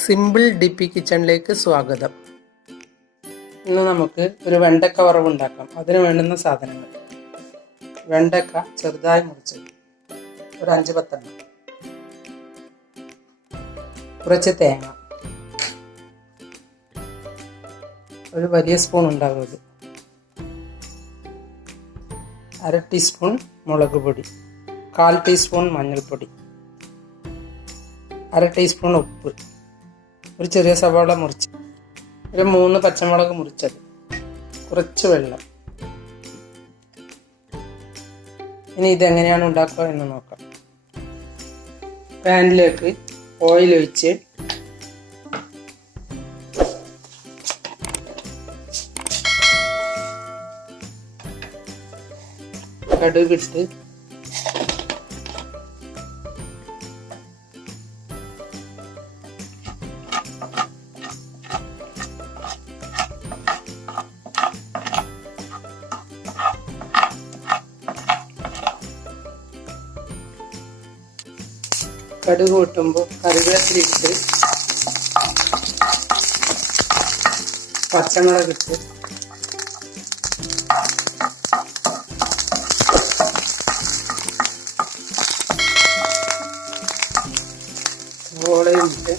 Simple ഡിപ്പി കിച്ചണിലേക്ക് സ്വാഗതം. ഇന്ന് നമുക്ക് ഒരു വെണ്ടക്ക വറവ് ഉണ്ടാക്കാം. അതിന് വേണ്ടുന്ന സാധനങ്ങൾ: വെണ്ടക്ക ചെറുതായി മുറിച്ചത് ഒരു 5-10 എണ്ണം, കുറച്ച് തേങ്ങ, ഒരു വലിയ സ്പൂൺ ഉണ്ടാകും ഇത്, 1/2 ടീസ്പൂൺ മുളക് പൊടി, 1/4 ടീസ്പൂൺ മഞ്ഞൾപ്പൊടി, 1/2 ടീസ്പൂൺ ഉപ്പ്, ഒരു ചെറിയ സവാള മുറിച്ച്, ഒരു 3 പച്ചമുളക് മുറിച്ചത്, കുറച്ച് വെള്ളം. ഇനി ഇതെങ്ങനെയാണ് ഉണ്ടാക്കുക എന്ന് നോക്കാം. പാനിലേക്ക് ഓയിൽ ഒഴിച്ച് കടുകിട്ട് കടുക് പൊട്ടുമ്പോൾ കറിവേപ്പിലിട്ട് പച്ചമുളകിട്ട് സവോളയും ഇട്ട്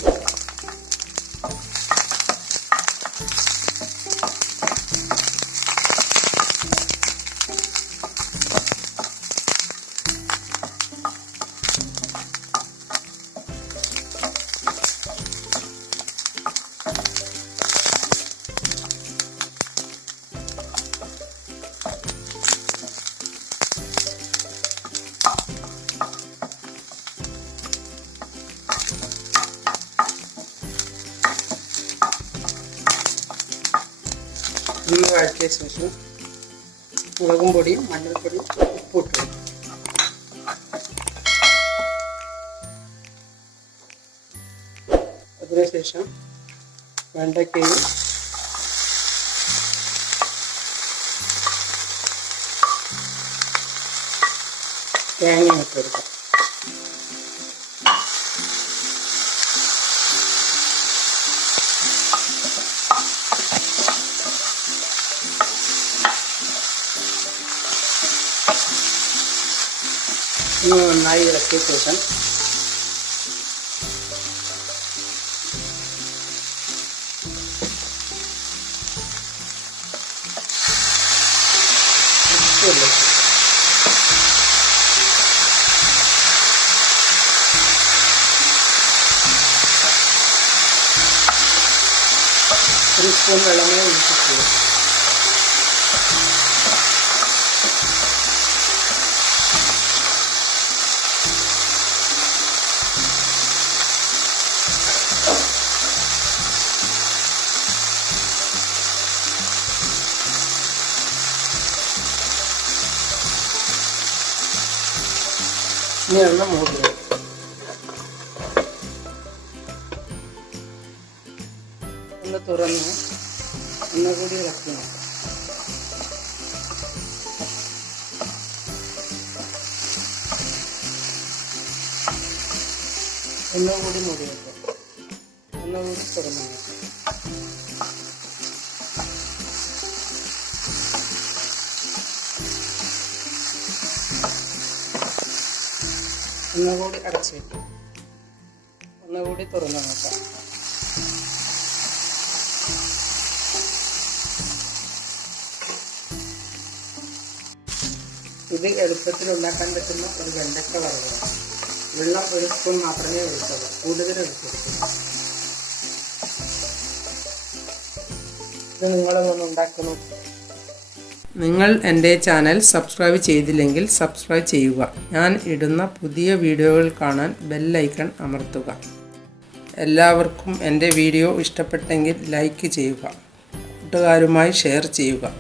ഒന്ന് വഴറ്റിയ ശേഷം മുളകും പൊടിയും മഞ്ഞൾപ്പൊടിയും ഉപ്പിട്ടു. അതിനുശേഷം വെണ്ടയ്ക്കയും തേങ്ങയും ഇട്ടെടുക്കാം. നന്നായി ഇളക്കിയ ശേഷം ഒരു സ്പൂൺ വെള്ളമേ ഒഴിച്ചിട്ടുള്ളൂ. ഇനി എണ്ണ മൂടി ഒന്ന് തുറന്ന് ഒന്നുകൂടി ഇളക്കി നോക്കാം. ഒന്നുകൂടി മൂടി വെക്കാം. ഒന്നുകൂടി തുറന്നു നോക്കാം. ഒന്നുകൂടി അടച്ചു വയ്ക്കും. ഒന്നുകൂടി തുറന്നു നോക്കാം. ഇത് എളുപ്പത്തിൽ ഉണ്ടാക്കാൻ പറ്റുന്ന ഒരു വെണ്ടക്ക വറവാണ്. വെള്ളം ഒരു സ്പൂൺ മാത്രമേ ഒഴിക്കുള്ളൂ, കൂടുതൽ ഒഴിക്കരുത്. ഇത് നിങ്ങളൊന്ന് ഉണ്ടാക്കുന്നു. നിങ്ങൾ എൻ്റെ ചാനൽ സബ്സ്ക്രൈബ് ചെയ്തില്ലെങ്കിൽ സബ്സ്ക്രൈബ് ചെയ്യുക. ഞാൻ ഇടുന്ന പുതിയ വീഡിയോകൾ കാണാൻ ബെൽ ഐക്കൺ അമർത്തുക. എല്ലാവർക്കും എൻ്റെ വീഡിയോ ഇഷ്ടപ്പെട്ടെങ്കിൽ ലൈക്ക് ചെയ്യുക. കൂട്ടുകാരുമായി ഷെയർ ചെയ്യുക.